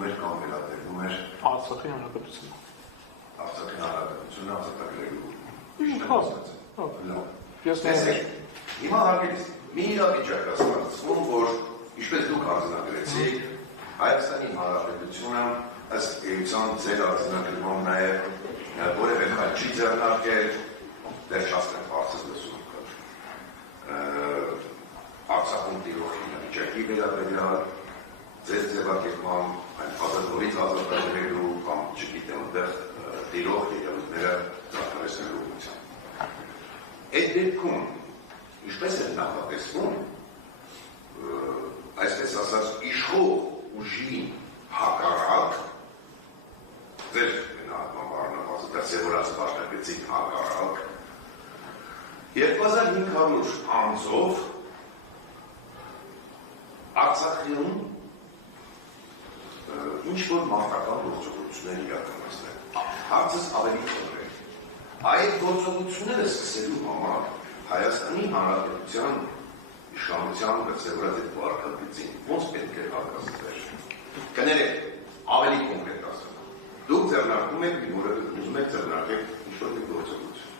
վերահսկում էր կամ վերաբերվում էր Արցախի հանրապետությունը։ Արցախի հանրապետությունը ազատագրելու։ Տեսեք, հիմա հարգելիս, մի իրավիճակ է ստեղծվում, որ ինչպես դուք արձանագրեցիք, Հայաստանի Հանրապետությունը ըստ էության ձեր արձանագրման նաև որևէ խաչ չի ձեռնարկել, դեռ չասեմ բարձր լսում կար։ Արցախում տիրող իրավիճակի վերաբերյալ, ձեր ձևակերպման, այն ազատորից ազատագրելու կամ չգիտեմ այնտեղ տիրող իրավիճակները ծառայեցնելու ուղղությամբ։ Այդ դեպքում ինչպես է նախատեսվում, այսպես ասած, իշխող ուժի հակառակ, ձեր նահատմամարնավազը դասևորած պաշտակեցիկ հակառակ, 2500 անձով Արցախում ինչ-որ մարտական գործողություններ իրականացնել։ Հարցս ավելի խորհրդ։ Այդ գործողությունները սկսելու համար Հայաստանի Հանրապետության իշխանության դասևորած այդ վարկագծին ոնց պետք է հակազդել։ Կներեք, ավելի կոնկրետ ասեմ։ Դուք ձեռնարկում եք որևէ ուզում եք ձեռնարկել ինչ-որ մի գործողություն։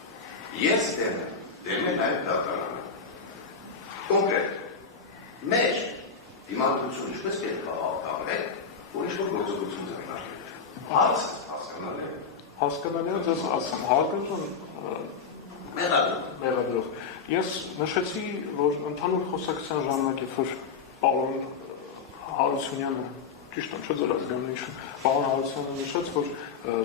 Ես դեմ եմ նաև դատարանը։ Կոնկրետ, մեր դիմադրություն ինչպես պետք է հավաքվել, որ ինչ-որ գործողություն ձեռնարկել։ Հարց հասկանալի է։ Հասկանալի է, ձեզ ասեմ, հարգություն մեղադրող։ Ես նշեցի, որ ընդհանուր խոսակցության ժամանակ, երբ որ պարոն Հարությունյանը, ճիշտ չէ ձեր ազգանունը, պարոն Հարությունյանը նշեց, որ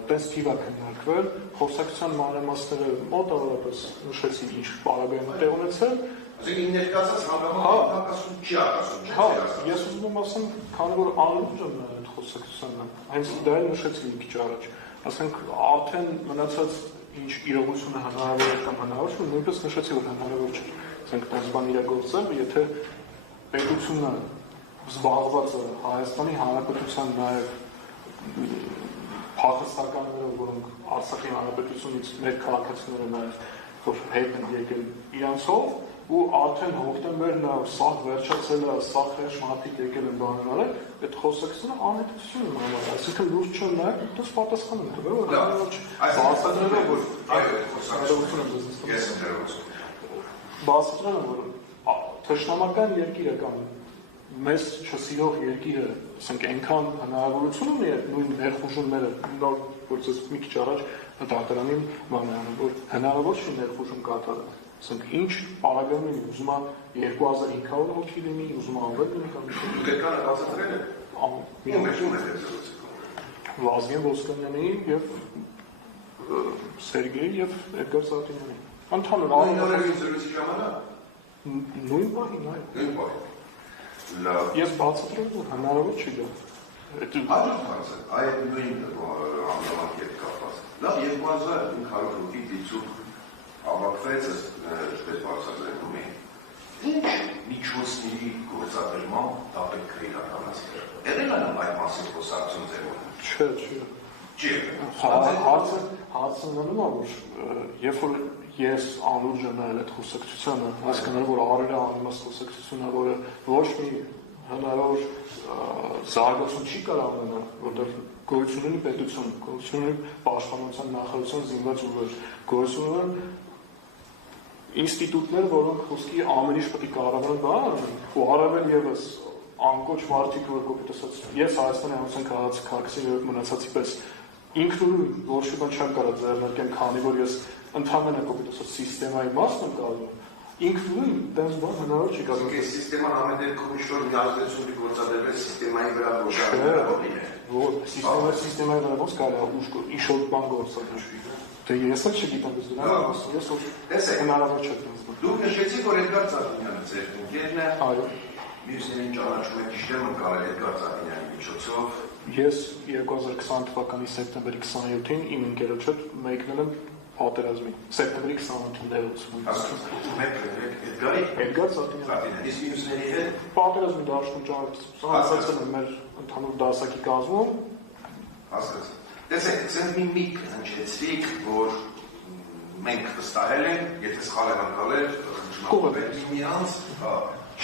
տես թիվ է քննարկվել, խոսակցության մանրամասները մոտավորապես նշեցի ինչ պարագայում տեղ ունեցել։ Այսինքն ներկայացած հակասություն չի հակասում, չէ՞։ Հա, ես ուզում եմ ասեմ, քանի որ անլուրջ եմ այդ խոսակցությանը, հենց դա էլ նշեցի մի քիչ առաջ, ասենք արդեն մնացած ինչ իրողությունը հնարավոր է կամ հնարավոր չէ, նույնպես նշեցի, որ հնարավոր չէ։ Ասենք տես բան իրագործել, եթե պետությունը զբաղված է Հայաստանի Հանրապետության նաև փախստականներով, որոնք Արցախի Հանրապետությունից մեր քաղաքացիները նաև որ հետ են եկել իրանցով, ու արդեն հոկտեմբերն է, սաղ վերջացել է, սաղ հեշ մարդիկ եկել են բաներ արել, այդ խոսակցությունը անհետություն է համար, այսինքն լուրջ չեմ նաև, դուս պատասխան եմ տվել, որ բացատրել եմ, որ թշնամական երկիրը կամ մեզ չսիրող երկիրը, ասենք այնքան հնարավորություն ունի այդ նույն ներխուժումները, նոր որ ձեզ մի քիչ առաջ դատարանին բանանը, որ հնարավոր չի ներխուժում կատարել, ասենք ինչ պարագայում լինի, ուզում է 2500 հոգի լինի, ուզում է ավելի լինի կամ դուք եկան բացատրել եք։ Վազգեն Ոսկանյանի եւ Սերգեյ եւ Էդգար Սարգսյանի։ Ընդհանուր նորերի զրույցի ժամանակ նույն բանին այո։ Նույն բանին։ Ես բացատրում եմ, հնարավոր չի դա։ Այդ նույն ամենամարկ հետ կապված։ Լավ 2500 հոգի դիցուկ հավաքվեց, այսպես բացատրում էին։ Ինչ միջոցների գործադրման դա պետք է իրականացնել։ Եղել է այդ մասին խոսակցություն ձևով։ Չէ։ Չի։ Հարցը նրանում է, որ երբ որ ես անուրջ եմ նայել այդ խոսակցությանը, հասկանալ, որ առերը անիմաստ խոսակցությունը, որը ոչ մի հնարավոր զարգացում չի կարող ունենալ, որտեղ գոյություն ունի պետություն, գոյություն ունի պաշտպանության նախարարության զինված ուժեր, գոյություն ունեն ինստիտուտներ, որոնք խոսքի ամեն ինչ պետք է կառավարեն բան, ու առավել ևս անկոչ մարդիկ, որ կոպիտ ասած, ես Հայաստանի Հանրապետության քաղաքացի եւ մնացածի պես ինքնուրույն որոշի բան չեմ կարող ձեռնարկել, քանի որ ես ընդհանրապես կոպիտ ասած սիստեմայի մասն եմ կարող ինքնուրույն դες բան հնարավոր չի կարող։ Իսկ սիստեման ամեն դեպքում ինչ-որ մի ազդեցություն գործադրել սիստեմայի վրա գործադրել լինի։ Որ սիստեմայի վրա ո՞նց կարող է ինչ-որ բան գործադրել։ Դե ես էլ չգիտեմ դրա մասին, ես հնարավոր չէ դες։ Դուք նշեցիք, որ Էդգար Ծաղինյանը ձեր ընկերն է։ Այո։ Մյուսներին ճանաչում եք, ճիշտ եմ կարել Էդգար Ծաղինյանի միջոցով։ Ես 2020 թվականի սեպտեմբերի 27-ին իմ ընկերոջ հետ մեկնել եմ պատերազմի։ Սեպտեմբերի 28-ին դերոց։ Էդգար Ծաղինյանը։ Իսկ մյուսների հետ պատերազմի դաշտում ծանոթացել եմ մեր ընդհանուր դասակի կազմում։ Հասկացա։ Տեսեք, ցենց մի միք հնչեցրիք, որ մենք վստահել ենք, եթե սխալ եմ անցալել, ճշմարտել միմյանց,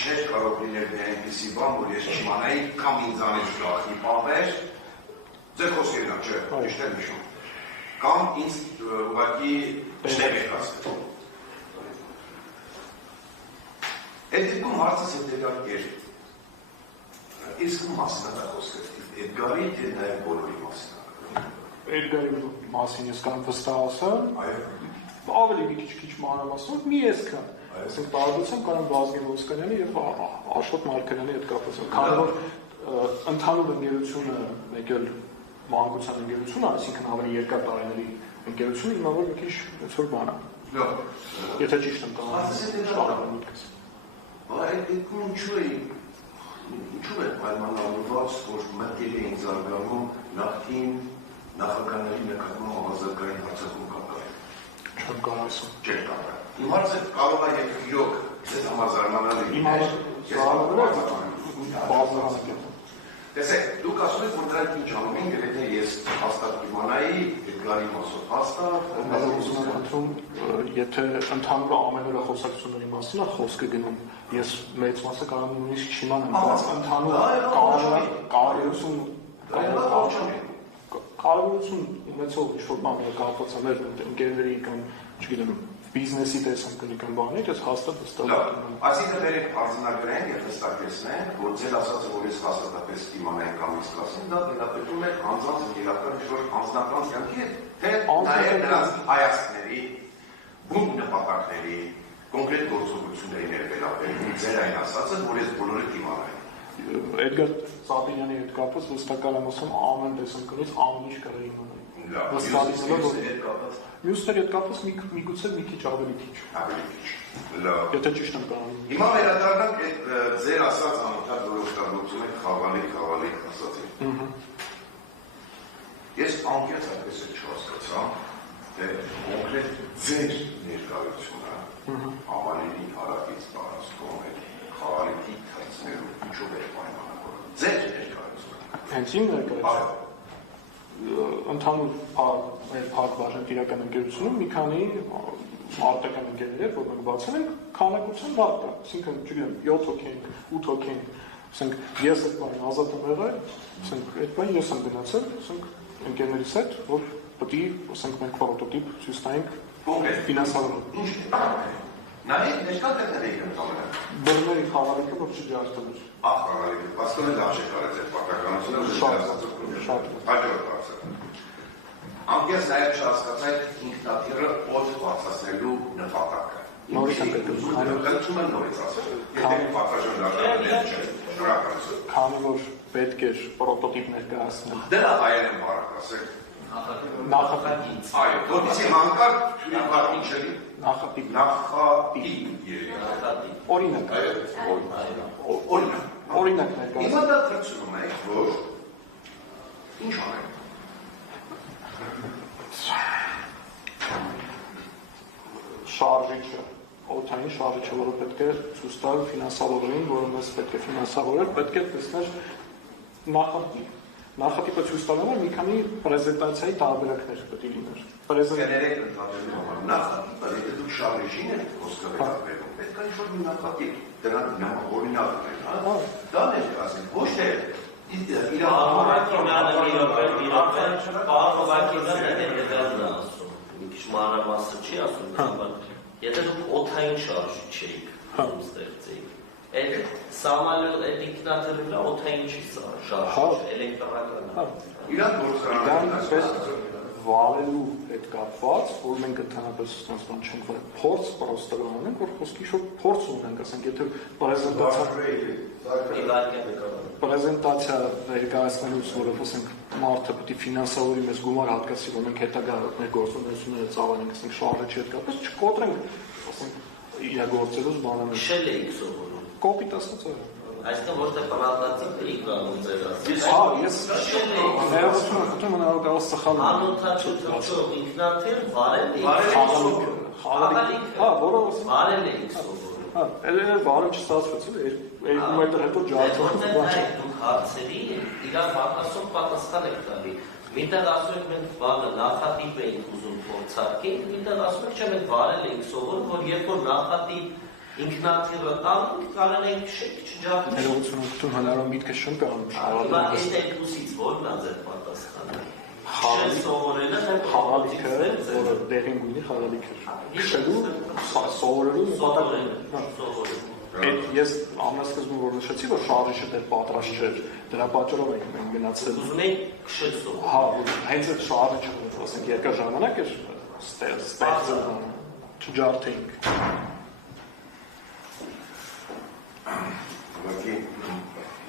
չէր կարող լինել մի այնպիսի բան, որ ես չիմանայի կամ ինձանից գախնի պահվեր, Ձեր խոսքերն չէ, ճիշտ եմ հիշում։ Կամ ինձ ուղղակի շտեղ եք ասել։ Այդ դեպքում հարցս հետևյալ էր։ Իսկ մասնատա խոսքը, Էդգարի թե նաև բոլորի մասնատա։ Էդգարի մասին ես կամ վստահ ասեմ, ավելի քիչ մանրամասն, մի այսքան։ Այսինքն տարբերություն կան Վազգեն Ոսկանյանի եւ Աշոտ Մարկարյանի հետ կապված։ Քանի որ ընդհանուր ընկերությունը մեկ էլ մանկության ընկերությունը, այսինքն ավելի երկար տարիների ընկերությունը, հիմա որ մի քիչ այսօր բան է։ Լավ։ Եթե ճիշտ եմ կամավորում միտքս։ Այդ դեպքում ինչու է պայմանավորված, որ մտքեր էին զարգանում նախկին նախագահների նկատմամբ համազգային հարձակում կատարել։ Չեմ կարող ասում։ Չէ՞ կարող։ Իմ հարցը կարող է իրոք ձեզ համազարմանալ Իմ հարցը Տեսեք, դուք ասում եք, որ դրանք ինչ անում են, եթե ես հաստատ իմանայի, Էդգարի մասով հաստատ, եթե ընդհանուր ամեն օրը խոսակցությունների մասին է խոսքը գնում, ես մեծ մասը կարող եմ նույնիսկ չիմանամ, բայց ընդհանուր կարողություն ունեցող ինչ-որ բաներ կապված է մեր ընկերների կամ, չգիտեմ, բիզնեսի տեսանկյունի կամ բանի, ես հաստատ վստահ եմ։ Այսինքն վերեք արձանագրենք եւ վստահեցնենք, որ ձեր ասածը, որ ես հաստատապես իմանայի կամ իսկ ասեմ, դա դեպքում է անձանց իրական ինչ-որ անձնական կյանքի հետ, թե նաեւ նրանց հայացքների, բուն նպատակների, կոնկրետ գործողությունների ներվերաբերում ձեր այն ասածը, որ ես բոլորը իմանայի։ Էդգար Սաբինյանի հետ կապված վստահ եմ ասում ամեն տեսանկյունից ամեն ինչ կարող իմանալ։ Մյուսների հետ կապված միգուցե մի քիչ ավելի քիչ։ Ավելի քիչ։ Լավ։ Եթե ճիշտ եմ կարողանում։ Հիմա վերադառնանք այդ ձեր ասած անընդհատ որոշտարություն եք խաղալի ասացին։ Ես անկեղծ այդպես էլ չհասկացա, թե կոնկրետ ձեր ներկայությունը Համալիրի հարավից տարածքում է խաղալիքի թայցներում ինչով է պայմանավորված։ Ձեր ներկայությունը։ Հենց իմ ներկայությունը։ Ընդհանուր փակ բաժան իրական ընկերությունում մի քանի արտական ընկերներ, որ մենք բացել ենք, քանակության վառ կա, այսինքն, չգիտեմ, 7 հոգի ենք, 8 հոգի ենք, ասենք, ես այդ բանը ազատ եմ եղել, ասենք, այդ բանը ես եմ գնացել, ասենք, ընկերներիս հետ, որ պետք է, ասենք, մենք պրոտոտիպ ցույց տանենք ֆինանսավորում։ Ինչ է։ Նայեք, ներկա տեղներ եք ընդամենը։ Բռների խաղալիքը, որ չջարդել։ Խաղալիքը, բաստորեն լավ չէ կարել ձեր պարտականությունը շատ հաջորդ հարցը։ Անկեղծ նաև չհասկացեք ինքնաթիռը օդ բարձրացնելու նպատակը։ Նորից եմ Խնդրում եմ նորից ասել։ Եթե պատվաժան դաշնակցել չէ, շնորհակալություն։ Քանի որ պետք էր պրոտոտիպ ներկայացնել։ Դրա հայերեն բարակ ասեք։ Նախատիպ։ Այո, որտիսի հանկարծ թույլատար ինչ էլի։ Նախատիպ։ Օրինակ։ Օրինակ ներկայացնել։ Հիմա դա թրծում եք, որ ինչ անենք։ Շարժիչը, օդային շարժիչը, որը պետք է ցույց տալ ֆինանսավորին, որը մեզ պետք է ֆինանսավորել, պետք է տեսնել նախատիպ։ Նախատիպը ցույց տալու համար մի քանի պրեզենտացիայի տարբերակներ պետք է լիներ։ Կներեք ընդհանրելու համար նախատիպը, եթե դուք շարժիչին եք խոսքը վերաբերում, պետք է ինչ-որ մի նախատիպ, դրան օրինակ ունեն, հա։ Դա ներկայացնենք, ոչ թե Եթե դուք օդային շարժիչ էիք ստեղծեիք, այդ սահմանել այդ ինքնաթիռը օդային չի շարժիչ, էլեկտրական է։ Իրանք գործարանը վարելու հետ կապված, որ մենք ընդհանրապես ստացվում չենք, որ փորձ պրոստը անենք, որ խոսքի շուտ փորձ ունենք, ասենք, եթե պրեզենտացիա ներկայացնելուց, որով ասենք մարդը պետք է ֆինանսավորի մեզ գումար հատկացի, որ մենք հետագա մեր գործունեությունները ծավալենք, ասենք, շարժիչի հետ կապված, չկոտրենք, ասենք, իրագործելուց բանաներ։ Քշել էիք սովորում։ Կոպիտ ասած է։ Այսինքն ոչ թե պրակտիկ էիք անում ձեր ասած։ Հա, ես ներողություն խնդրում եմ, կարող սխալ անօթաչու ինքնաթիռ վարել էիք։ Խաղալիք։ Հա, որը վարել էիք սովորում։ Հա, էլ վարում չստացվեց, 2 մետր հետո ջարդող։ Դուք հարցերի իրար պատասխան պատասխան եք տալի։ Միտեղ ասում եք մենք բանը նախատիպ էինք ուզում փորձարկել, միտեղ ասում եք չէ մենք վարել էինք սովորում, որ երբ որ նախատիպ ինքնաթիռը տանում, կարող ենք քշել, չջարդել։ Ներողություն հնարավոր միտքը շուն կան Հիմա այս երկուսից որն է ձեր պատասխանը։ Քշել սովորելը խաղալիքը, որը դեղին գույնի խաղալիքը։ Քշելու, սովորելու սովորելը։ Ես ամենասկզբում որ նշեցի, որ շարժիչը դեռ պատրաստ չէր, դրա պատճառով ենք գնացել։ Ուզում ենք քշել սովորել։ Հա, հենց այդ շարժիչը, ասենք, երկար ժամանակ էր ստեղծել, չջարդենք։ Ուղղակի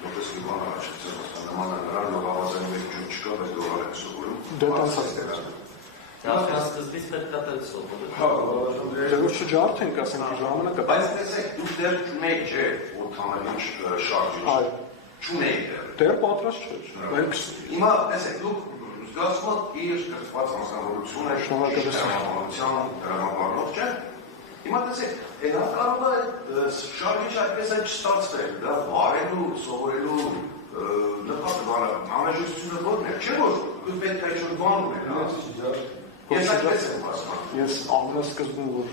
որպես մի բան առաջացել, նման է նրան, որ ավազանի մեկ ջուր չկա, բայց դողալ են սովորում։ Դե տանցած է։ Դա սկզբից պետք է տալ սովորել։ Հա, Դե որ չջարդենք, ասենք, ժամանակը։ բայց տեսեք, դուք դեռ չունեք չէ, որ թանալին շարժիչ։ Այո։ Չունեք դեռ։ Դեռ պատրաստ չէր։ Հիմա տեսեք, դուք զգացմոտ իր կրծված անձնավորություն է շնորհակալության դրամապարով չէ։ Հիմա տեսեք, դա կարող է շարժիչ այդպես է չստացվել, դա վարելու, սովորելու նպատակը, անհրաժեշտությունը որն է, չէ՞ որ դուք պետք է ինչ-որ բան ունենաք։ Ես այդպես եմ հասկանում։ Ես ամենասկզբում որ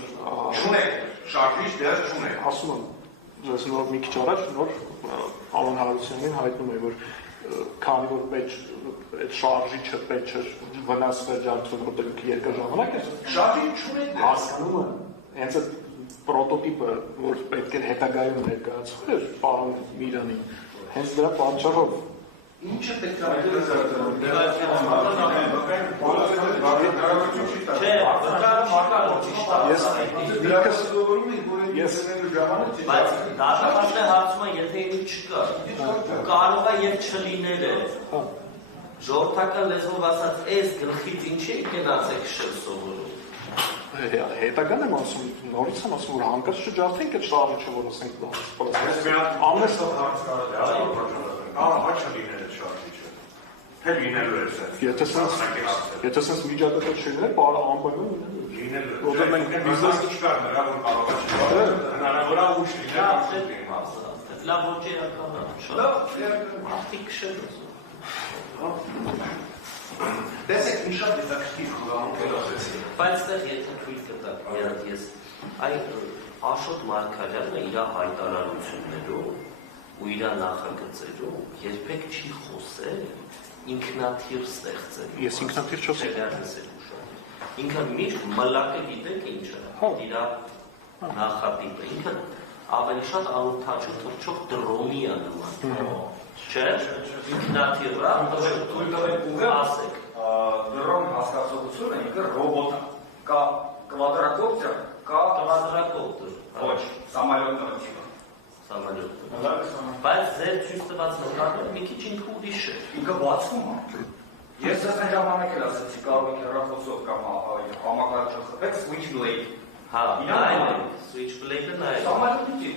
Չունեք, շարժիչ դեռ չունեք։ ասում եմ, ես նոր մի քիչ առաջ նոր Արոն Հարությունյանին հայտնում է, որ քանի որ այդ շարժիչը պետք չէր վնասվել ջարդել, որտեղ երկար ժամանակ է։ Շարժիչ չունեք դեռ։ Հասկանում եմ, հենց այդ պրոտոտիպը, որ պետք է հետագայում ներկայացվել էր պարոն Միրանին, հենց դրա պատճառով Ինչը պետք է Բայց դաշնամուրը հարցում է, եթե ինձ չկա, կարող է եւ չլինել է։ Ժողովրդական լեզվով ասած, այս գլխից ինչի գնացեք քշել սովորում։ հետագան եմ ասում, նորից եմ ասում, որ հանկարծ չջարդենք այդ շարժիչը, որ ասենք Եթե սենց միջադեպը չլիներ, պարը անպայման լինելու։ Որտեղ մենք բիզնես չկար նրա, որ կարող է հնարավոր է ուշ լինել։ Լավ ոչերական է։ Մարդիկ քշել Տեսեք, մի շատ հետաքրքիր խորհուրդ ասեցի։ Բայց այստեղ եթե թույլ կտակ, ես այդ Աշոտ Մարգարյանը իր հայտարարություններում ու իր նախագծերում երբեք չի խոսել ինքնաթիռ ստեղծել։ Ես ինքնաթիռ չոսեմ։ Ինքը միշտ մլակը գիտեք ինչ է։ Իր նախատիպը ինքը ավելի շատ անօթաչու թռչող դրոնի է նման։ Չէ՞, ինքնաթիռը, ասեք։ Դրոն հասկացողությունը ինքը ռոբոտ է, կա կվադրակոպտեր, կա կվադրակոպտեր, ոչ, սամալյոտները չի։ Բայց ձեր ցույց տված նկարը մի քիչ ինքը ուրիշ է։ Ինքը բացվում է։ Ես դες ժամանակ էլ ասացի, կարող եք հեռախոսով կամ համակարգիչով խփեք switchblade։ Հա, նայել եք, switchblade-ը նայել եք։ Սամալյոտի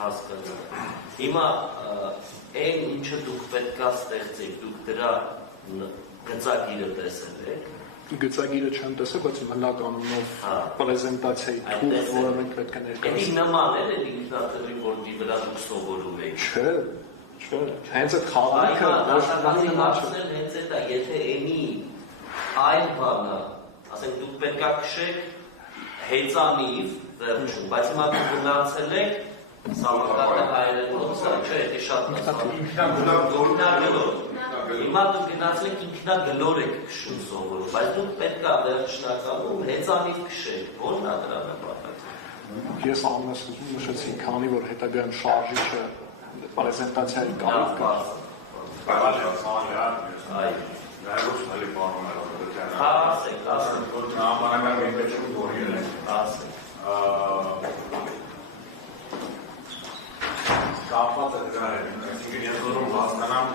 Հասկանում։ Հիմա այն ինչը դուք պետք է ստեղծեք, դուք դրա գծագիրը տեսել եք։ Գծագիրը չեմ տեսել, բայց մնակ անունով պրեզենտացիայի թուղթ, որը մենք պետք է ներկայացնենք։ Էդի նման է ինքնաթիռի, որի վրա դուք սովորում եք։ Չէ, հենց այդ խաղալիքը դաշնակցի հարցնել հենց այդ է, եթե էնի այլ բանը, ասենք դուք պետք է քշեք հեծանիվ վերջում, բայց հիմա դուք գնացել եք Սամակատը հայերեն ոնց է, չէ, դա շատ ինքնագլոր։ Հիմա դուք գնացել եք ինքնագլոր եք քշում սովորում, բայց դուք պետք է վերջնականում հեծանիվ քշեք, ո՞րն է դրա նպատակը։ Ես ամենասկզբում նշեցի, քանի որ հետագայում շարժիչը պրեզենտացիայի կարիք կա։ Կապված է դրա հետ, այսինքն ես ուզում հասկանամ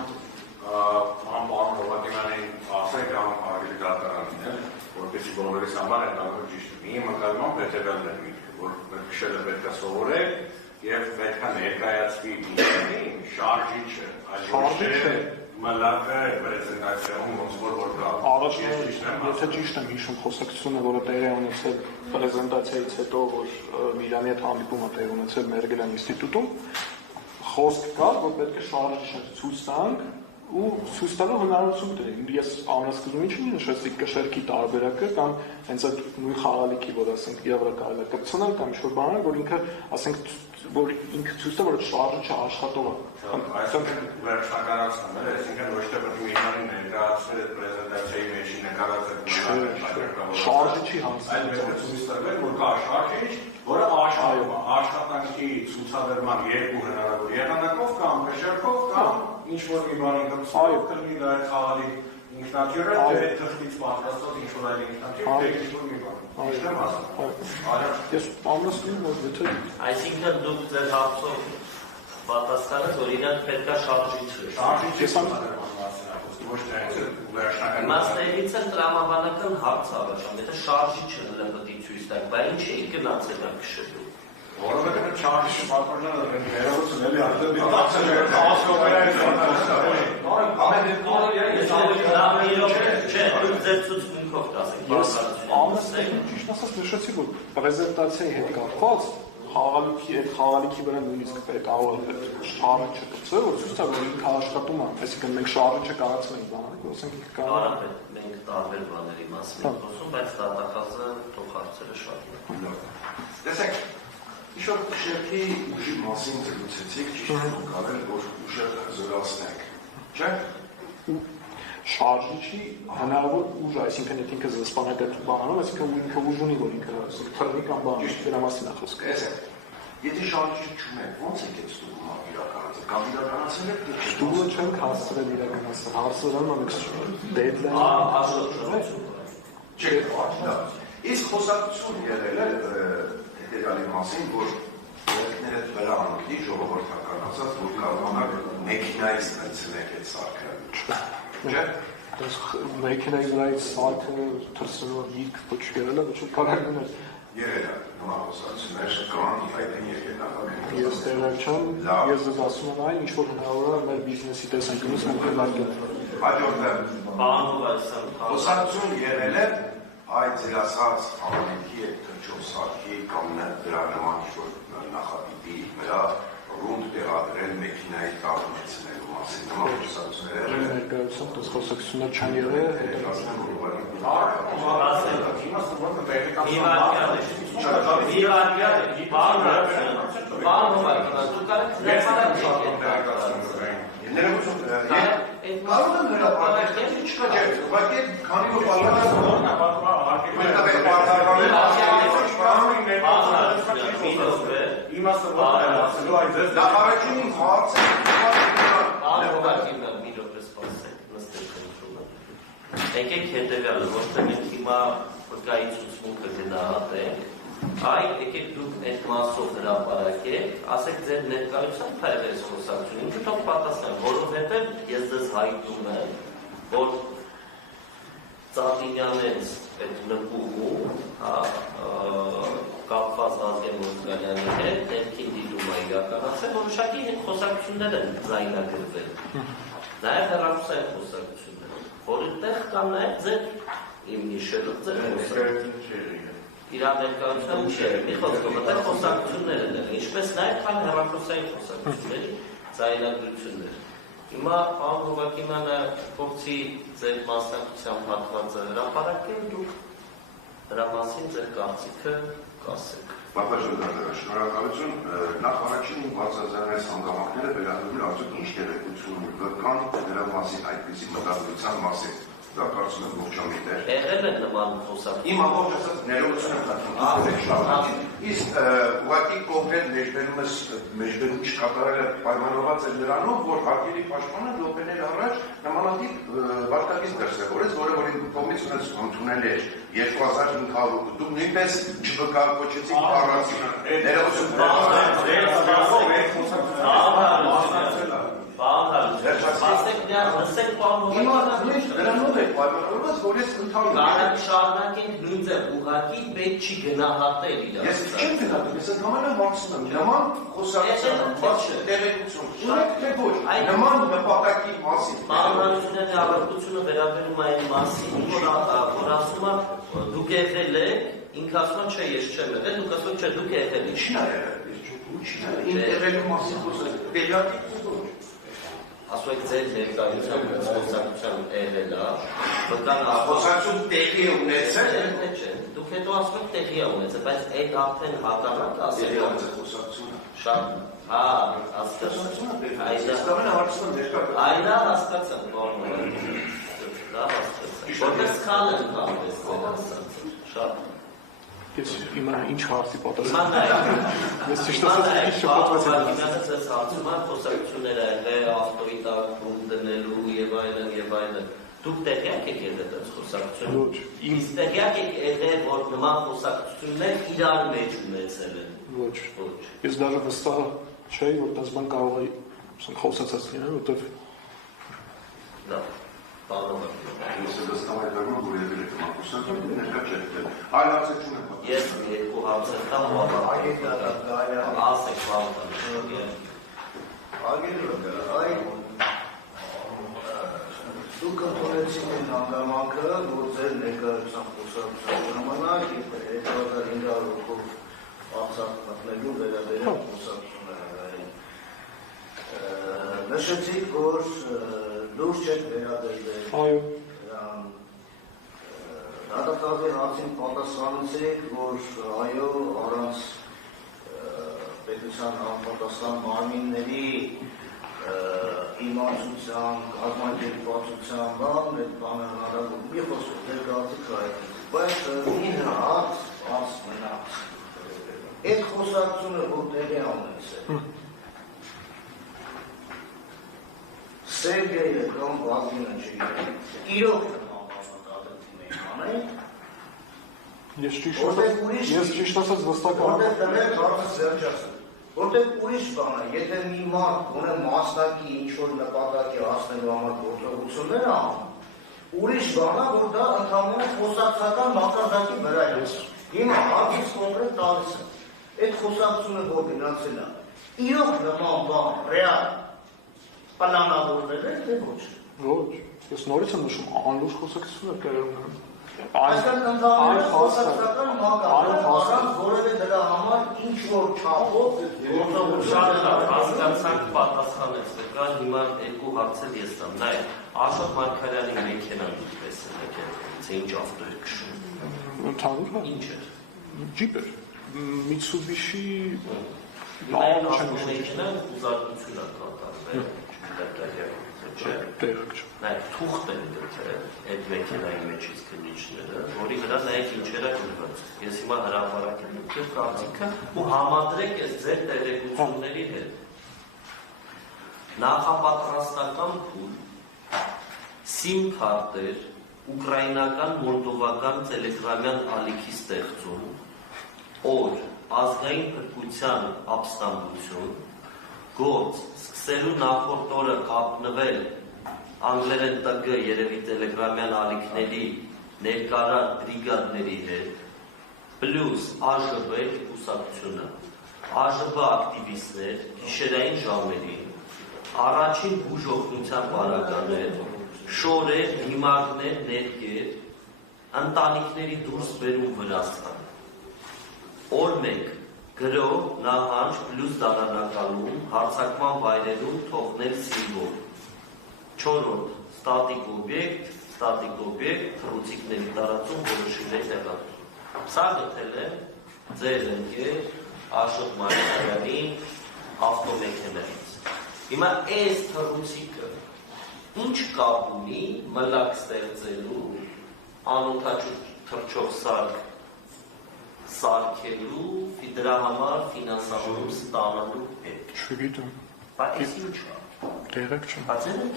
պարոն Հովհաննիսյանին ասեք ավելի դատարանին, որպեսզի բոլորիս համար հետագայում ճիշտ լինի։ Իմ ընկալմամբ հետևյալն է միտքը, որ քշելը պետք է սովորեք եւ պետք է ներկայացվի շարժիչը, Շարժիչը մլակը պրեզենտացիայում ոնց որ կա։ Եթե ճիշտ եմ հիշում խոսակցությունը, որը տեղի ունեցել պրեզենտացիայից հետո, որ Միրանի հետ հանդիպումը տեղի ունեցել Մերգելյան ինստիտուտում, խոսք կա, որ պետք է շարժիչը ցույց տանք ու ցույց տալու հնարավորություն տրենք։ Ես ամենասկզբում ինչի նշեցի կշերքի տարբերակը կամ հենց այդ նույն խաղալիքի, որ ասենք իրավական կարելի է կպցնել կամ ինչ-որ բաներ, որ ինքը ասենք որ ինքը ցույց տա որ շարժը չաշխատող է։ Այսինքն վերջնականացնում է, այսինքն ոչ թե պետք է իմանալ ներկայացնել այդ պրեզենտացիայի մեջ նկարացել շարժը չի հանձնել։ այլ մեկը ցույց տվել, որ կա շարժիչ, որը աշխատում է, աշխատանքի ցուցադրման երկու հնարավոր եղանակով կամ փշերքով կամ ինչ-որ մի բանի կապ կլինի դա խաղալի ինքնաթիռը, թե թղթից պատրաստած ինչ-որ այլ ինքնաթիռ, թե ինչ-որ մի բան։ Ինչն եմ ասում։ Ես ամուսնու որ եթե Այսինքն դուք ձեր հարցով պատասխանեք, որ իրանք պետք է շարժիչ լինեն։ Շարժիչ ոչ թե վերջնական։ Իմաստներից էլ տրամաբանական հարց առաջանում, եթե շարժիչը պետք է ցույց տաք, բայց ինչ է գնացել է քշելու։ Որովհետև շարժիչ պատմությունը ներողություն էլի արդեն դարձել է ասկոպերայից Ես ամուսնու ճիշտ ասած նշեցի որ պրեզենտացիայի հետ կապված խաղալիքի վրա նույնիսկ պետք է շարժը չկցը, որ ցույց տա որ ինքը աշխատում է, այսինքն մենք շարժը չկարացնենք բանալի, որ ասենք ինքը կարող է մենք տարբեր բաների մասին ենք խոսում, բայց դատախազը թող հարցերը շատ են։ Տեսեք, ինչ-որ շերքի ուժի մասին զրուցեցիք, ճիշտ է կարել, որ ուժը զորացնենք, չէ՞։ Շարժիչի հնարավոր ուժ, այսինքն եթե ինքը զսպանակ է բանանում, այսինքն ինքը ուժ ունի, որ ինքը թռնի կամ բան, դրա մասին է խոսքը։ Տեսեք, եթե շարժիչ չունենք, ո՞նց եք այդ ստուգումը իրականացել, կամ իրականացել եք, թե չէ։ Ստուգումը չենք հասցրել իրականացնել, հարցերում անենք դեդլայն։ Չէ, իսկ խոսակցություն եղել է հետևյալի մասին, որ երկները վրա անկլի ժողովրդական ասած, որ կարողանակ մեքենայից այցելեք այդ սարքը։ Չէ՞։ Մեքենայի վրայից սարքը թռցնող գիրք ոչ եղել է, ոչ կարող ուներ։ Եղել է, նման խոսակցություններ կան, այդ են եկել նախագծում։ Ես տեղակ չեմ, ես ձեզ ասում եմ այն, ինչ-որ հնարավոր է մեր բիզնեսի տեսանկյունից մենք վարկել։ Հաջորդը Բանով այսան խոսակցություն եղել է այդ զրասած համանքի հետ թրջող սարքի կամ դրա նման ինչ-որ նախատիպի վրա ռունդ տեղադրել մեքենայի կառուցելու մասին։ Նման խոսակցություններ եղել է։ Ներկայությամբ դες խոսակցություններ չեն եղել, Կարող եմ հրապարակել, չկա չէ, բայց քանի որ Եկեք հետևյալը, ոչ թե մենք հիմա վկայի ցուցմունքը գնահատենք, այլ եկեք դուք այդ մասով հրապարակեք, ասեք ձեր ներկայությամբ փայլես խոսակցություն, ինքը թող պատասխան, որովհետև ես ձեզ հայտնում եմ, որ Ծաղինյանից այդ նկուղու կապված Վազգեն Մոսկալյանի հետ ներքին դիտում է իրականացել, որոշակի հետ խոսակցություններ են ձայնագրվել, նաև հեռախոսային խոսակցություններ, որի տեղ կան նաև ձեր իմ հիշելով ձեր խոսակցություններ։ Իրավերկայության չէ, մի խոսքով, այդտեղ խոսակցություններ են եղել, ինչպես նաև կան հեռախոսային խոսակցությունների ձայնագրություններ։ Հիմա պարոն Հովակիմյանը փորձի ձեր մասնակցությամբ հատվածը հրապարակել, դուք դրա մասին ձեր կարծիքը կասեք։ Շնորհակալություն, նախ առաջին բացազանայս հանգամանքները վերաբերում արդյոք ինչ տեղեկություն կան դրա մասին այդպիսի մտադրության մասին։ Դա կարծում եմ ողջամիտ էր։ Եղել է նման խոսակցություն։ Իմ ամբողջ ասած ներողություն եմ խնդրում։ Իսկ ուղղակի կոնկրետ մեջբերում չկատարելը պայմանավորված է նրանով, որ հարկերի պաշտպանը րոպեներ առաջ նմանատիպ վարկագիծ դրսևորեց, որը որ իմ կողմից ընդունել էր 2500 դուք նույնպես չվկայակոչեցիք առանցին ներողություն։ Դրանով է պայմանավորված, որ ես ընդհանուր Կարակ շարունակենք նույն ձև ուղղակի պետք չի գնահատել իրար։ Ես չեմ գնահատում, ես ընդհանրապես հարցնում եմ, նման խոսակցություն, տեղեկություն, ունեք թե ոչ, նման նպատակի մասին։ Մանրությունների առարկությունը վերաբերում է այն մասին, որ ասում է դուք եղել եք, ինքը ասում է չէ, ես չեմ եղել, դուք ասում եք չէ, դուք եղել եք։ Չի եղել, ես չուտու, չի եղել, եղելու մասին խոսել, տեղյակի ասում եք ձեր ներկայությամբ խոսակցության եղելա, վկան Խոսակցություն տեղի է ունեցել։ չէ, դուք հետո ասում եք տեղի է ունեցել, բայց այդ արդեն հակառակ ասել Տեղի ունեցել խոսակցությունը։ շատ, հա, Խոսակցությունը տեղի Այդա ունեցել։ Իսկապես հարցում ներկա։ Այդա հասկացան, նորմալ։ Դա հասկացան։ Որտե՞ս քան են կամպես ձեր ասած։ Շատ։ Ես հիմա ինչ հարցի պատասխան։ Մանա։ Ես ճիշտ ասած ինչ շփոթվեցի։ Ես հարցում եմ խոսակցությունները եղել, ավտորիտարություն դնելու եւ այլն։ Դուք տեղյակ եք եղել այդ խոսակցությունը։ Ոչ, Իսկ տեղյակ եք եղել, որ նման խոսակցություններ իրար մեջ ունեցել են։ ոչ։ Ոչ։ Ես դաժե վստահ չէի, որ դաս բան կարող է խոսացած լինել, որտեվ Դա բանով է։ Ես վստահ եմ, որ եղել է խոսակցությունը ներկա չէ։ Այլ հարցեր չունեմ։ Ես երկու հարց եմ ասեք բանով։ Դուք ընդունեցիք այն հանգամանքը, որ ձեր ներկայության խոսակցության ժամանակ եւ 2500 հոգով Արցախ մտնելու վերաբերյալ խոսակցությունները նշեցիք, որ լուրջ չեք վերաբերվել այո, Հատակազի հարցին պատասխանեցիք, որ այո, առանց պետության համապատասխան մարմինների իմացության, կազմակերպվածության բան, այդ բանը հնարավոր մի խոսքով ներկայացիք այդ, բայց մի հատ անց մնաց։ Այդ խոսակցությունը որ տեղի ունեցել, Սերգեյը կամ Վազգենը չգիտեմ, իրոք ես ճիշտ ասած վստահ եմ։ Որտեղ դրել հարցը վերջացել։ Որտեղ ուրիշ բան է, եթե մի մարդ ունե մասնակի ինչ-որ նպատակի հասնելու համար գործողություններ անում, ուրիշ բան է, որ դա ընդհանրապես խոսակցական մակարդակի վրա է։ Հիմա հարցից կոնկրետ տալիս եմ։ Այդ խոսակցությունը որ գնացել է, իրոք նման բան, ռեալ, պլանավորվել է, թե ոչ։ Ոչ, ես նորից եմ նշում, անլուրջ խոսակցություններ կայանում են։ Այսինքն ընդհանրապես խոսակցական մակարդակ, առանց որևէ դրա համար ինչ-որ չափով Հասկացանք պատասխանեցեք, կար հիմա երկու հարցեր ես տամ, նայ, Աշոտ Մարգարյանի մեքենան դուքպես է եկել, ինչ ավտո էր քշում։ Ընդհանուր Ինչ էր։ ջիպ էր, Mitsubishi Մեքենան ուզարկություն է կատարվել, տեղակ չէ։ Նայ, թուղթ են դրել այդ մեքենայի մեջից քննիչները, որի վրա նայեք ինչեր է գրված։ Ես հիմա հրապարակել եմ եւ կարծիքը ու համադրեք այս ձեր տեղեկությունների հետ։ Նախապատրաստական փուլ, SIM քարտեր, ուկրաինական, մոլդովական տելեգրամյան ալիքի ստեղծում, օր, ազգային փրկության ապստամբություն, գործ, սկսելու նախորդ օրը կապնվել անգլերեն ՏԳ երևի տելեգրամյան ալիքների ներկարար բրիգադների հետ, պլյուս ԱԺԲ կուսակցությունը, ԱԺԲ ակտիվիստներ, գիշերային ժամերին, առաջին բուժօգնության պարագաներ, շորեր, հիմարներ, ներկեր, ընտանիքների դուրս բերում Վրաստան։ Օր 1 գրող, նահանջ, պլյուս դալանակալում, հարձակման վայրերում թողնել սիմվոլ։ 4-րդ ստատիկ օբյեկտ, թռուցիկների տարածում որոշիչների տեղադրում։ Սա գտել է ձեր ընկեր Աշոտ Մարգարյանի ավտոմեքենայից։ Հիմա այս թռուցիկը ինչ կապ ունի մլակ ստեղծելու, անօդաչու թռչող սարք սարքելու, դրա համար ֆինանսավորում ստանալու հետ։ Չգիտեմ։ Բայց ինչ է։ Տեղակ չէ։ Բայց այն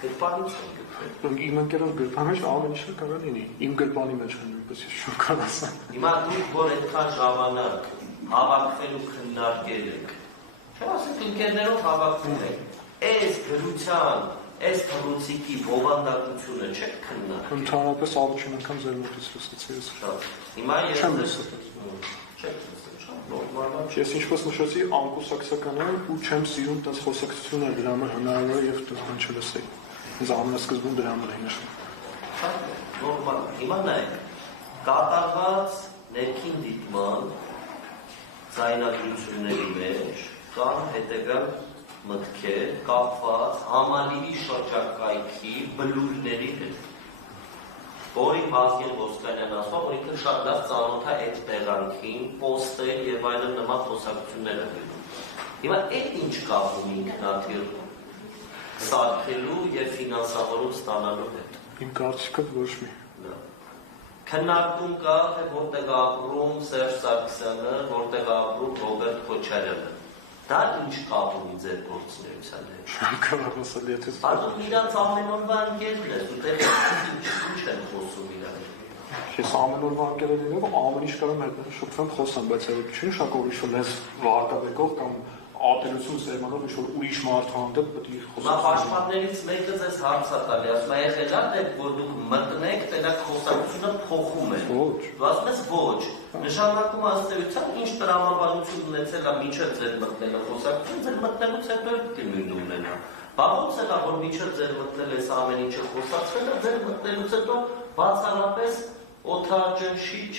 գրպանից են գտել։ Իմ ընկերոջ գրպանի մեջ ամեն ինչ կարող լինի։ Իմ գրպանի մեջ են նույնպես ես շուտ կարող ասեմ։ Հիմա դուք որ այդքան ժամանակ հավաքվելու քննարկել եք, չէ՞ ասեք ընկերներով հավաքվում եք, այս գրության, այս թռուցիկի բովանդակությունը չեք քննարկել։ Ընդհանրապես առաջին անգամ ձեր մոտից լսեցի ես։ Հիմա ես Չեմ լսել։ Ես ինչպես նշեցի, անկուսակցական եմ ու չեմ սիրում տես խոսակցություններ, դրա համար հնարավոր է եւ դրան չլսեի։ Ինձ ամենասկզբում դրա համար է նշում։ Նորմալ։ Հիմա նայեք, կատարված ներքին դիտման ձայնագրությունների մեջ կան հետեւյալ մտքեր կապված համալիրի շրջակայքի բլուրների հետ, որի Վազգեն Ոսկանյանն ասում, որ ինքը շատ լավ ծանոթ է այդ տեղանքին, պոստեր եւ այլն նման խոսակցություններ է գնում։ Հիմա այդ ինչ կապ ունի ինքնաթիռ սարքելու եւ ֆինանսավորում ստանալու հետ։ Իմ կարծիքով ոչ մի։ Քննարկում կա, թե որտեղ ապրում Սերժ Սարգսյանը, որտեղ ապրում Ռոբերտ Քոչարյանը։ Դա ինչ կապ ունի ձեր գործունեության հետ։ Չեմ կարող ասել, եթե Արդյոք իրանց ամեն օրվա ընկերն ես, ու տեղ ինչ են խոսում իրար։ ես ամեն օրվա ընկերը լինելով ամեն ինչ կարող եմ հետ շփվեմ խոսեմ, բայց այդ չի շակով ուրիշ լեզ վարկաբեկող կամ ատելություն սերմանով ինչ-որ ուրիշ մարդու հանդեպ պետք է խոսեմ։ Նա պաշտպաններից մեկը ձեզ հարց է տալի, ասում է եղել է, որ դուք մտնեք, տենակ խոսակցությունը փոխում է։ Ոչ։ Դու ասում ես ոչ։ Նշանակում աստեղության ինչ տրամաբանություն ունեցել է միջև ձեր մտնելը խոսակցություն, ձեր մտնելուց հետո դիմույն ունենա։ Բաղուց է դա, որ միջև ձեր մտնել ես ամեն ինչը խոսացվել է, ձեր մտնելուց հետո բացառապես օդաճնշիչ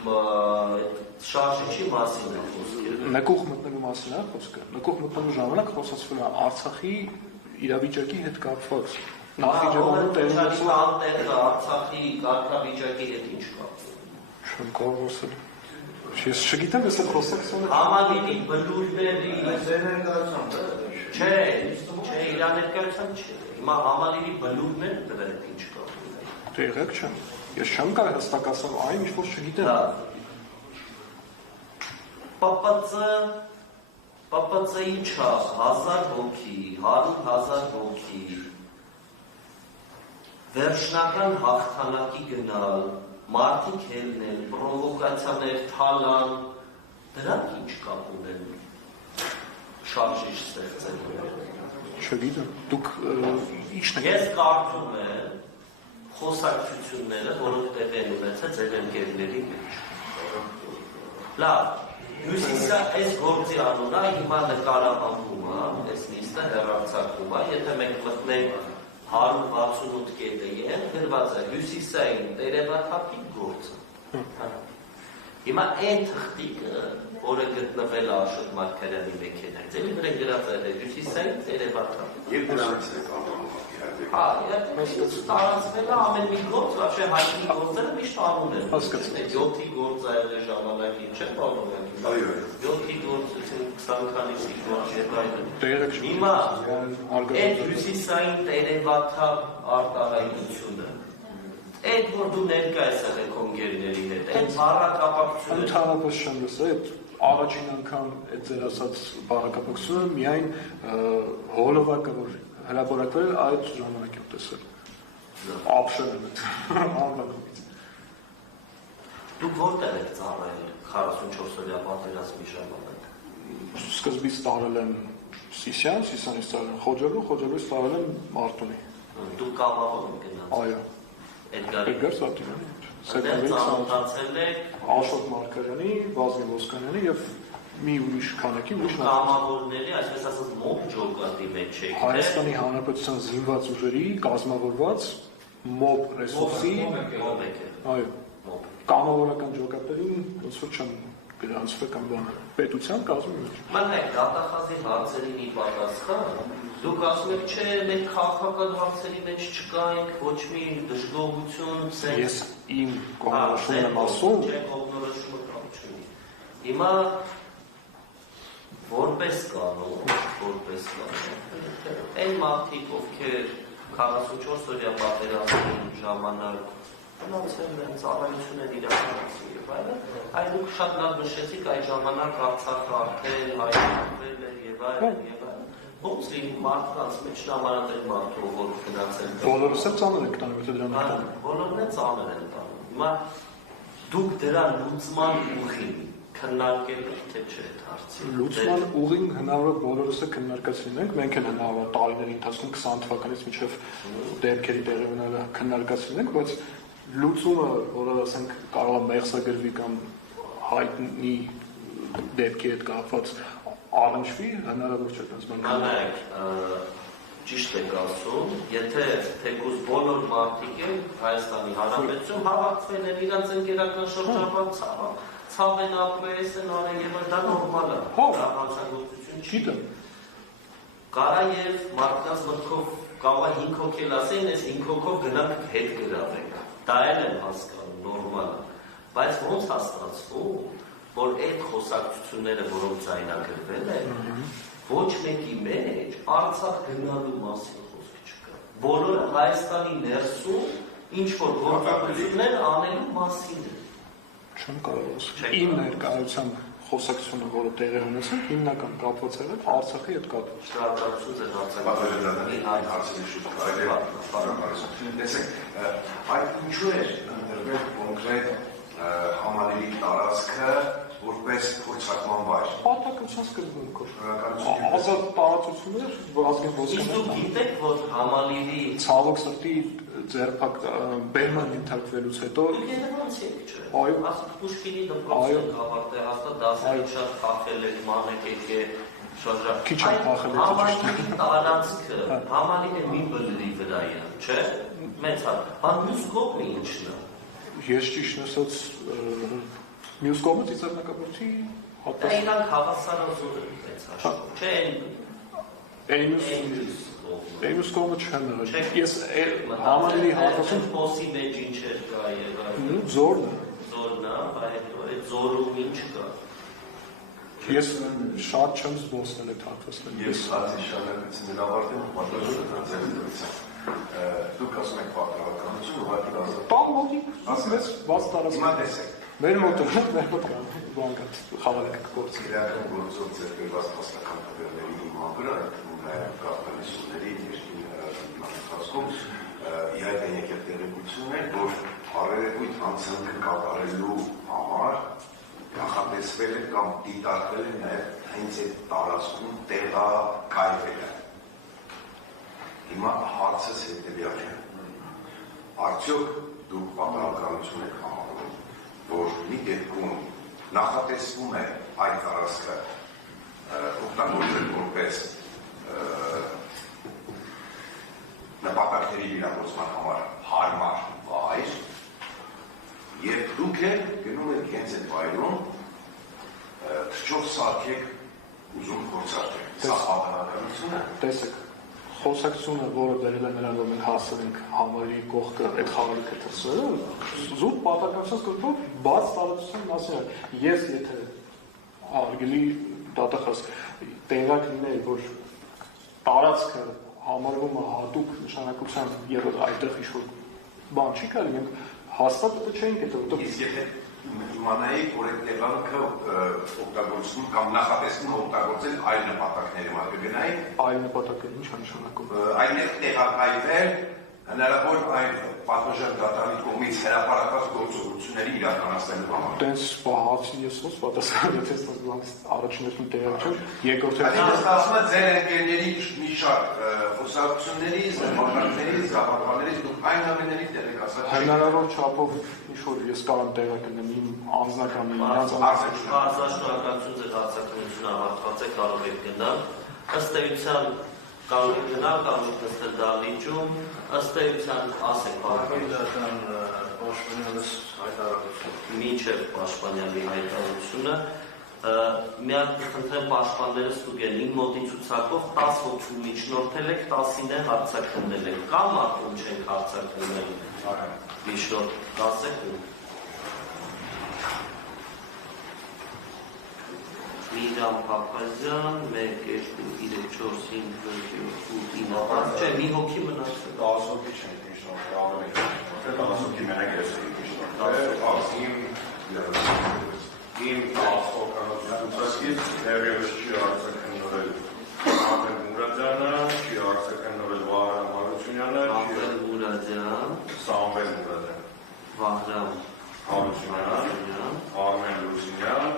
շարժիչի մասին է խոսքը։ Նկուղ մտնելու մասին է խոսքը։ Նկուղ մտնելու ժամանակ խոսացվել է Արցախի իրավիճակի հետ կապված։ Նախիջևանում տեղի Արցախի կարգավիճակի հետ ինչ կապ։ Չեմ կարող ասել։ Ես չգիտեմ, ես այդ խոսակցությունը Համալիրի բլուրների Ձեր ներկայությամբ չէ, իր ներկայությամբ չէ։ Հիմա համալիրի բլուրները դրա հետ ինչ կապ ունեն։ տեղեկ չեմ։ Ես չեմ կարող հստակ ասել այն, ինչ որ չգիտեմ։ ՊՊՑ-ի չափ 1000 հոգի, 100,000 հոգի վերջնական հաղթանակի գնալ, մարդիկ հելնել, պրովոկացիաներ թալան, դրանք ինչ կապ ունեն շարժիչ ստեղծելու։ Չգիտեմ, դուք ի՞նչն եք։ Ես կարծում եմ խոսակցությունները, որոնք տեղի են ունեցել ձեր ընկերների մեջ։ Լավ, հյուսիսը այս գործի անունը հիմա նկարահանվում է, այս նիստը հեռարձակվում է, եթե մենք մտնենք 168 կետը գրված է հյուսիսային տերևաթափի գործը։ Հիմա այն թղթիկը, որը գտնվել է Աշոտ Մարգարյանի մեքենայից, էլի վրա գրած է հյուսիսային տերևաթափ։ Եվ դրանից է կանոնում Հա, տարածվել է ամեն մի գործ, вообще հայտնի գործերը միշտ անում են։ 7-ի գործը այլ ժամանակին չէ, բանովակի։ Այո։ 7-ի գործը 20 քանիսի գործ եւ այլն։ Տեղեկ Հիմա այդ հյուսիսային տերևաթափ արտահայտությունը, այդ որ դու ներկայս եղեք կոնգերների հետ, այդ բառակապակցությունը։ Ընդհանրապես չեմ լսել, այդ առաջին անգամ այդ ձեր ասած բառակապակցությունը միայն հոլովակը որ հրապարակվել այդ ժամանակի տեսել։ Ապշել եմ անվանումից։ Դուք որտեղ եք ծառայել 44-օրյա պատերազմի ժամանակ։ Սկզբից տարել եմ Սիսիան, Սիսիանից տարել եմ Խոջալու, Խոջալուից տարել եմ Մարտունի։ Դուք կամավոր եք գնացել։ Այո։ Էդգար Սատիրյանի։ Դեռ ծանոթացել եք Աշոտ Մարգարյանի, Վազգեն Ոսկանյանի եւ մի ուրիշ քանակի ուրիշ կամավորների, այսպես ասած, մոb ջոկատի մեջ եք։ Հայաստանի Հանրապետության զինված ուժերի կազմավորված մոb ռեսուրսի մոb եք։ այո կամավորական ջոկատերին ոնց որ չեմ գրանցվել կամ բան պետության կազմի մեջ։ Մենակ դատախազի հարցերին ի պատասխան դուք ասում եք չէ մենք քաղաքական հարցերի մեջ չկայինք ոչ մի դժգոհություն սենց Ես իմ կողմնորոշումն եմ ասում չէ կողմնորոշումը կամ չունի։ Հիմա որպես կանոն այն մարդիկ ովքեր 44-օրյա պատերազմի ժամանակ մնացել են ծառայություն են իրականացրել եւ այլն, այլ դուք շատ լավ նշեցիք այդ ժամանակ Արցախը արդեն հայտնվել է եւ այլն եւ այլն։ Ոնց է մարդկանց մեջ ժամանակել մարդու որ գնացել։ բոլորս էլ ծանր ենք տանում եթե դրան տանում։ Բոլորն էլ ծանր են տանում։ Հիմա դուք դրա լուծման ուղին քննարկել եք թե չէ հարցի։ Լուծման ուղին հնարավոր բոլորս էլ քննարկացին ենք, մենք էլ հնարավոր տարիների ընթացքում 20 թվականից մինչև դեպքերի տեղի ունենալը քննարկացին ենք, բայց լուծումը, որը ասենք կարող է մեղսագրվի կամ հայտնի դեպքի հետ կապված առնչվի, հնարավոր չէ դրանց բան։ Մանայք, ճիշտ եք ասում, եթե թեկուզ բոլոր մարդիկ են Հայաստանի Հանրապետություն հավաքվել են իրանց ընկերական շրջապատ ցավ են ապրես են արել եւ դա նորմալ է։ Դա հանցագործություն չի։ Գիտեմ։ Կարա եւ մարդկանց մտքով կարող է 5 հոգի ասեն, այս 5 հոգով գնանք հետ գրավենք։ Դա էլ եմ հասկանում, նորմալ է։ Բայց ոնց հասկացվում, որ այդ խոսակցությունները, որոնք ձայնագրվել են, ոչ մեկի մեջ Արցախ գնալու մասին խոսք չկա։ Բոլորը Հայաստանի ներսում ինչ որ գործողություններ անելու մասին է։ Չեմ կարող ասել։ Իմ ներկայությամբ խոսակցությունը, որը տեղի ունեցել, հիմնական կապված եղել Արցախի հետ կապված։ Շնորհակալություն ձեր Պատվիրատուների հարցերի շուրջ այլ տեսեք, այդ ինչու է ընտրվել կոնկրետ համալիրի տարածքը որպես փորձարկման վայր։ Պատակության սկզբունքով։ Շնորհակալություն։ Ազատ տարածություններ, ազգային Իսկ դուք ոսկորներ։ գիտեք, որ համալիրի Ցավոք սրտի ձերբակ բերման ենթարկվելուց հետո դուք Երևանից եք, չէ՞։ Այո։ Ասում Պուշկինի դպրոցը հավաքել, հաստատ դասերը շատ խախել եք, մանեք եք, շարժակ։ Քիչ եմ խախել, Համալիրի տարածքը, համալիրը մի բլրի վրա է, չէ՞։ Մեծ հատ։ Բան մյուս կողմը ինչն է։ ես ճիշտ ասած մյուս կողմը ծիծեռնակաբրդի Դա հատված իրանք հավասարազոր են մեծ հաշվով, չէ՞։ Էնուս կողմը չեմ եղել։ Ես համալիրի հատվածում փոսի մեջ ինչ էր կա եւ զորն է։ զորն է, բայց այդ զորում ինչ կա։ Ես շատ չեմ զբոսնել այդ հատվածները։ Ես հացի շարունակություններ ավարտեմ, պատասխանը ձեր դրությամբ։ Դուք ասում եք պատրաստականություն, ուղղակի ազատ։ Տան մոտի մեծ բաց տարածք։ Հիմա տեսեք, Մեր մոտ բանկա խաղալեք գործի։ քրեական գործով ձեռքբերված փաստական տվյալների հիման վրա, նաև կապիտալիստների երկրի ընթացքում իհայտ են եկել տեղեկություններ, որ առերևույթ հանցանքը կատարելու համար նախատեսվել է կամ դիտարկվել է նաև հենց այդ տարածքում տեղակայվել է։ Հիմա հարցս հետևյալն է. արդյոք դուք պատահականություն եք համարում, որ մի դեպքում նախատեսվում է այդ տարածքը օգտագործել որպես նպատակների իրագործման համար հարմար վայր, եւ դուք գնում եք հենց այդ վայրում թրջով սարքեք ուզում փորձարկեք։ Սա պատահականություն է։ Տեսեք, խոսակցությունը, որը բերել է նրան, որ մենք հասել ենք համալիրի կողքը այդ խաղալիքը թռցրել, զուտ պատահականության սկզբով բաց տարածության մասին է։ Ես եթե արգելի դատախազ տեղակ լինեի, որ տարածքը համարվում է հատուկ նշանակությամբ եւ այդտեղ ինչ-որ բան չի կարելի, մենք հաստատ դա չէինք հետո։ Իսկ եթե իմանայիք, որ այդ տեղանքը օգտագործում կամ նախատեսվում է օգտագործել այլ նպատակների համար, կգնայիք Այլ նպատակը ինչ է նշանակում։ այնտեղ տեղակայվել հնարավոր այն պատմժան դատարանի կողմից հրապարակված գործողությունների իրականացնելու համար։ Տենց հարցի ես ոնց պատասխան, եթե ստացվում առաջինը տեղակ չեմ, երկրորդը Այսինքն ասում եմ ձեր ընկերների մի շարք խոսակցություններից, նպատակներից, գաղափարներից դուք այն ամենների տեղեք ասած հնարավոր չափով ինչ-որ ես կարող տեղակ լինեմ իմ անձնական իրանց Շնորհակալություն ձեր հարցակցությունը ավարտված է, կարող եք գնալ։ Ըստ էության կարող եք գնալ, կարող եք նստել դահլիճում, ըստ էության ասեք Պաշտպանական պաշտպանյալս հայտարարություն։ մինչև պաշտպանյալի հայտարարությունը մի հատ խնդրեմ պաշտպանները ստուգեն իմ մոտի ցուցակով 10 հոգու միջնորդել եք, 10-ին հարցակցնել եք, կամ մարդուն չենք հարցակցնել միջնորդ 10 եք Միրամ Պապազյան, 1, 2, 3, 4, 5, 6, 7, 8, 9, 10, չէ, մի հոգի մնացել 10 հոգի չենք միջնորդել, ավելի չէ, 10 հոգի մենակ ես Իմ 10 հոգանոցից ներևս չի արձակնվել Ահմեդ Մուրադյանը, չի արձակնվել Վահրամ Հարությունյանը, Ահմեդ Մուրադյան, Սամվել Մուրադյան, Վահրամ Հարությունյան, Արմեն Լուսինյան,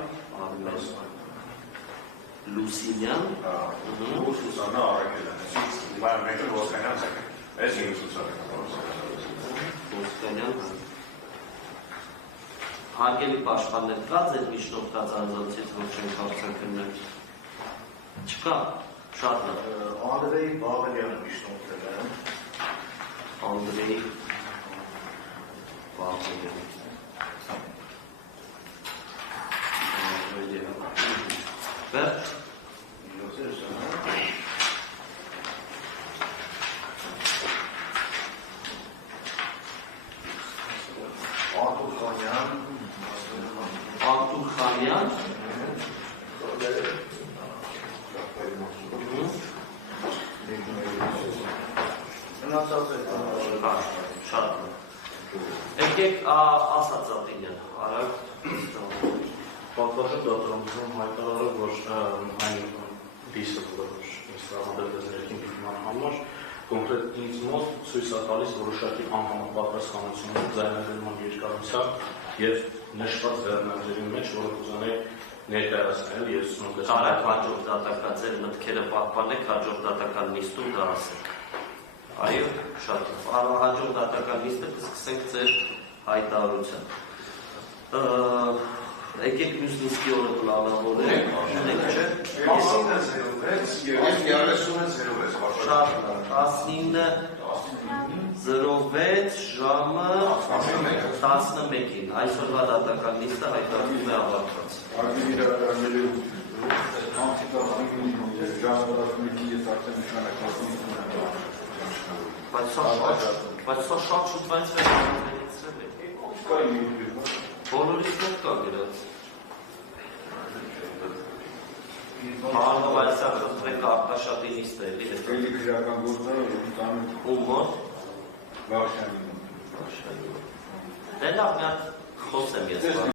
Լուսինյան, ու Սուսաննա Արաքելյան։ Հիմա մեկը Ոսկանյան ցեք։ Այս իմ Սուսաննա։ Ոսկանյան։ Հարգելի պաշտպաններ կա ձեր միջնորդած անձանցից, որ չենք հարցակրնել։ Չկա, շատ լավ։ Անդրեյ Բաղելյանը միջնորդել է։ Անդրեյ Բաղելյան։ Վերջ։ Շատ լավ։ Եկեք ասացատինյան, արագ Պատվաշը դատարանությունում հայտարարել, որ այն դիսը, որ ինձ տրամադրել ներքին դիտման համար, կոնկրետ ինձ մոտ ցույց է տալիս որոշակի անհամապատասխանություններ ձայնագրման երկարությամբ եւ նշված վերնագրերի մեջ, որը կուզենայի ներկայացնել եւ ցույց Կարակ հաջորդ դատական ձեր մտքերը պահպանեք, հաջորդ դատական նիստում դա ասեք։ Այո, շատ լավ։ Հաջորդ դատական նիստը կսկսենք ձեր հայտարարությամբ։ Եկեք մյուս նիստի օրը պլանավորենք, ունենք չէ։ 19:06 Շատ լավ, 19:06 ժամը 11-ին, այսօրվա դատական նիստը հայտարարվում է ավարտված։ Բայց սա շատ շուտ վայց վերցրել եք։ Բոլորից մոտ կա գրած։ Հանովայցյան խնդրեք արտաշատի նիստը էլի։ Ում մոտ։ Դե լավ, մի հատ խոսեմ ես։